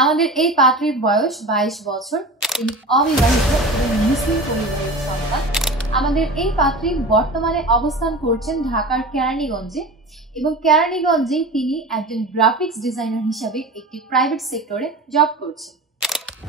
আমাদের এই পাত্রীর বয়স 22 বছর। তিনি অবিবাহিত এবং মুসলিম পরিবারের সন্তান। আমাদের এই পাত্রী বর্তমানে অবস্থান করছেন ঢাকার কেরানীগঞ্জে এবং কেরানীগঞ্জেই তিনি একজন গ্রাফিক্স ডিজাইনার হিসাবে একটি প্রাইভেট সেক্টরে জব করছেন।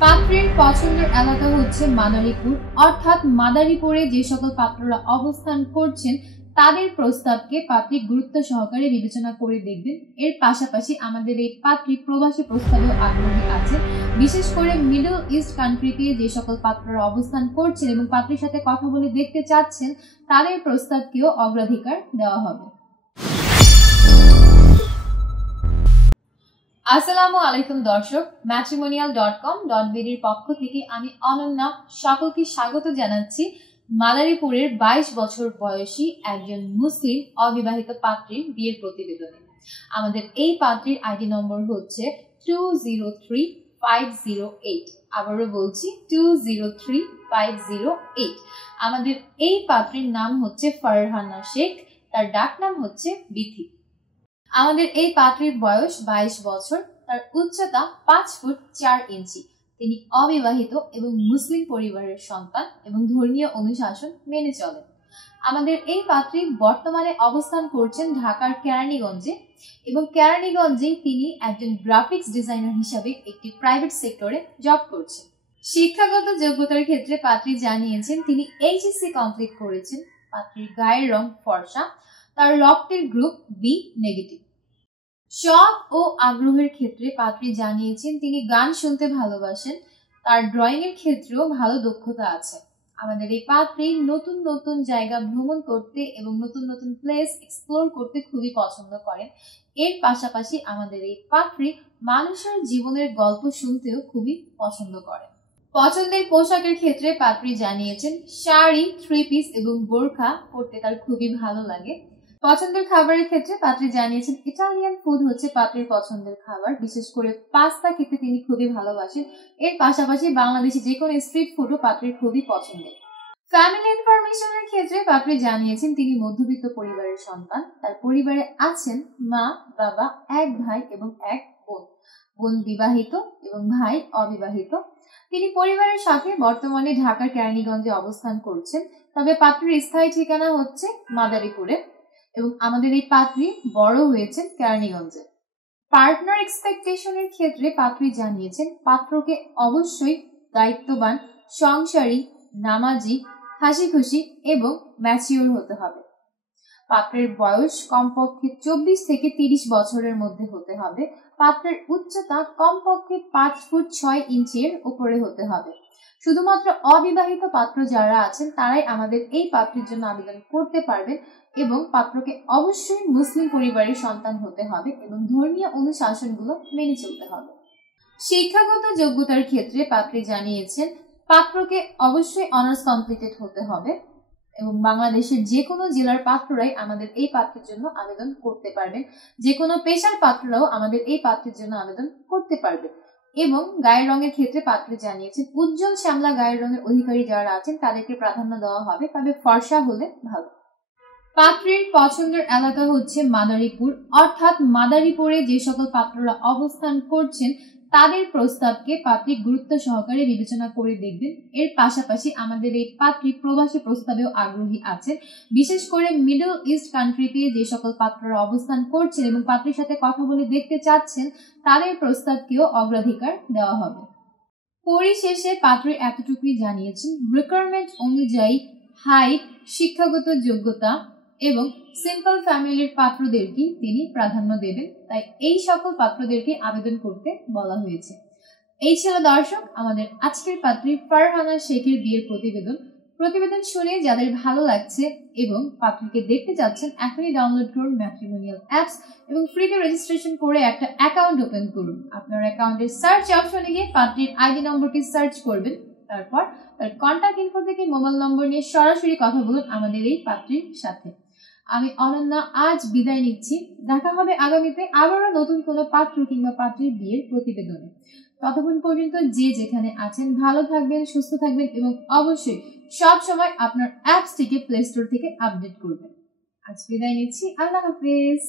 পাত্রীর পছন্দের এলাকা হচ্ছে মাদারীপুর, অর্থাৎ মাদারীপুরে যে সকল পাত্ররা অবস্থান করছেন তাদের প্রস্তাবকে পাত্রী গুরুত্ব সহকারে বিবেচনা করে দেখবেন। এর পাশাপাশি আমাদের এই পাত্রী প্রবাসী প্রস্তাবেও আগ্রহী আছে। বিশেষ করে মিডল ইস্ট কান্ট্রিতে যে সকল পাত্ররা অবস্থান করছেন এবং পাত্রীর সাথে কথা বলে দেখতে চাচ্ছেন তাদের প্রস্তাবকেও অগ্রাধিকার দেওয়া হবে। আসসালামু আলাইকুম দর্শক, matrimonial.com.bd এর পক্ষ থেকে আমি অনন্যা সকলকে স্বাগত জানাচ্ছি মাদারীপুরের 22 বছর বয়সী একজন মুসলিম অবিবাহিত পাত্রীর বিয়ের প্রতিবেদনে। আমাদের এই পাত্রীর আইডি নম্বর হচ্ছে 203508। আবারও বলছি 203508। আমাদের এই পাত্রীর নাম হচ্ছে ফারহানা শেখ, তার ডাক নাম হচ্ছে বিথি। আমাদের এই পাত্রীর বয়স 22 বছর, তার উচ্চতা 5 ফুট 4 ইঞ্চি। তিনি অবিবাহিত এবং মুসলিম পরিবারের সন্তান এবং ধর্মীয় অনুশাসন মেনে চলেন। আমাদের এই পাত্রী বর্তমানে অবস্থান করছেন ঢাকার কেরানীগঞ্জে এবং কেরানীগঞ্জেই তিনি একজন গ্রাফিক্স ডিজাইনার হিসাবে একটি প্রাইভেট সেক্টরে জব করছেন। শিক্ষাগত যোগ্যতার ক্ষেত্রে পাত্রী জানিয়েছেন তিনি এইচএসসি কমপ্লিট করেছেন। পাত্রীর গায়ের রং ফর্সা, তার রক্তের গ্রুপ বি নেগেটিভ। শখ ও আগ্রহের ক্ষেত্রে পাত্রী জানিয়েছেন তিনি গান শুনতে ভালোবাসেন। তার ড্রয়িং এর ক্ষেত্রেও ভালো দক্ষতা আছে। আমাদের এই পাত্রী নতুন নতুন জায়গা ভ্রমণ করতে এবং নতুন নতুন প্লেস এক্সপ্লোর করতে খুবই পছন্দ করেন। এর পাশাপাশি আমাদের এই পাত্রী মানুষের জীবনের গল্প শুনতেও খুবই পছন্দ করেন। পছন্দের পোশাকের ক্ষেত্রে পাত্রী জানিয়েছেন শাড়ি, থ্রি পিস এবং বোরখা পরতে তার খুবই ভালো লাগে। পছন্দের খাবারের ক্ষেত্রে পাত্রী জানিয়েছেন ইটালিয়ান ফুড হচ্ছে পাত্রীর পছন্দের খাবার। বিশেষ করে পাস্তা খেতে তিনি খুবই ভালোবাসেন। এর পাশাপাশি বাংলাদেশি যে কোনো স্ট্রিট ফুডও পাত্রীর খুবই পছন্দের। ফ্যামিলি ইনফরমেশনের ক্ষেত্রে পাত্রী জানিয়েছেন তিনি মধ্যবিত্ত পরিবারের সন্তান। তার পরিবারে আছেন মা, বাবা, এক ভাই এবং এক বোন। বোন বিবাহিত এবং ভাই অবিবাহিত। তিনি পরিবারের সাথে বর্তমানে ঢাকার কেরানীগঞ্জে অবস্থান করছেন। তবে পাত্রীর স্থায়ী ঠিকানা হচ্ছে মাদারীপুরে এবং আমাদের এই পাত্রী বড় হয়েছেন কেরানীগঞ্জে। পার্টনার এক্সপেকটেশনের ক্ষেত্রে পাত্রী জানিয়েছেন পাত্রকে অবশ্যই দায়িত্ববান, সংসারী, নামাজি, হাসি খুশি এবং ম্যাচিওর হতে হবে। পাত্রের বয়স কমপক্ষে 24 থেকে 30 বছরের মধ্যে হতে হবে। পাত্রের উচ্চতা কমপক্ষে 5 ফুট 6 ইঞ্চির উপরে হতে হবে। শুধুমাত্র অবিবাহিত পাত্র যারা আছেন তারাই আমাদের এই পাত্রীর জন্য আবেদন করতে পারবেন এবং পাত্রকে অবশ্যই মুসলিম পরিবারের সন্তান হতে হবে এবং ধর্মীয় অনুশাসনগুলো মেনে চলতে হবে। শিক্ষাগত যোগ্যতার ক্ষেত্রে পাত্রী জানিয়েছেন পাত্রকে অবশ্যই অনার্স কমপ্লিটেড হতে হবে এবং বাংলাদেশের যে কোনো জেলার পাত্ররাই আমাদের এই পাত্রের জন্য আবেদন করতে পারবেন। যে কোনো পেশার পাত্ররাও আমাদের এই পাত্রের জন্য আবেদন করতে পারবেন। এবং গায়ের রঙের ক্ষেত্রে পাত্রী জানিয়েছেন উজ্জ্বল শ্যামলা গায়ের রঙের অধিকারী যারা আছেন তাদেরকে প্রাধান্য দেওয়া হবে, তবে ফর্সা হলে ভালো। পাত্রীর পছন্দের এলাকা হচ্ছে মাদারীপুর, অর্থাৎ মাদারীপুরে যে সকল পাত্ররা অবস্থান করছেন তাদের প্রস্তাবকে পাত্রী গুরুত্ব সহকারে বিবেচনা করে দেখবেন। এর পাশাপাশি আমাদের এই পাত্রী প্রবাসী প্রস্তাবেও আগ্রহী আছেন। বিশেষ করে মিডল ইস্ট কান্ট্রিতে যে সকল পাত্ররা অবস্থান করছেন এবং পাত্রীর সাথে কথা বলে দেখতে চাচ্ছেন তাদের প্রস্তাবকেও অগ্রাধিকার দেওয়া হবে। পরিশেষে পাত্রী এতটুকুই জানিয়েছেন রিকোয়ারমেন্ট অনুযায়ী হাইট, শিক্ষাগত যোগ্যতা এবং সিম্পল ফ্যামিলির পাত্রদেরকে তিনি প্রাধান্য দেবেন। তাই এই সকল পাত্রদেরকে আবেদন করতে বলা হয়েছে। এই ছিল দর্শক আমাদের আজকের পাত্রী ফারহানা শেখের বিয়ের প্রতিবেদন শুনে যাদের ভালো লাগছে এবং পাত্রীকে দেখতে চাচ্ছেন এখনই ডাউনলোড করুন ম্যাট্রিমোনিয়াল অ্যাপস এবং ফ্রিতে রেজিস্ট্রেশন করে একটা অ্যাকাউন্ট ওপেন করুন। আপনার অ্যাকাউন্টের সার্চ অপশনে গিয়ে পাত্রীর আইডি নম্বরটি সার্চ করবেন। তারপর তার কন্ট্যাক্ট ইনফো থেকে মোবাইল নম্বর নিয়ে সরাসরি কথা বলুন আমাদের এই পাত্রীর সাথে। আমি অনন্যা আজ বিদায় নিচ্ছি। দেখা হবে আগামীতে আবারও নতুন কোনো পাত্র কিংবা পাত্রীর বিয়ের প্রতিবেদনে। ততক্ষণ পর্যন্ত যে যেখানে আছেন ভালো থাকবেন, সুস্থ থাকবেন এবং অবশ্যই সব সময় আপনার অ্যাপসটিকে প্লে স্টোর থেকে আপডেট করবেন। আজ বিদায় নিচ্ছি। আল্লাহ হাফেজ।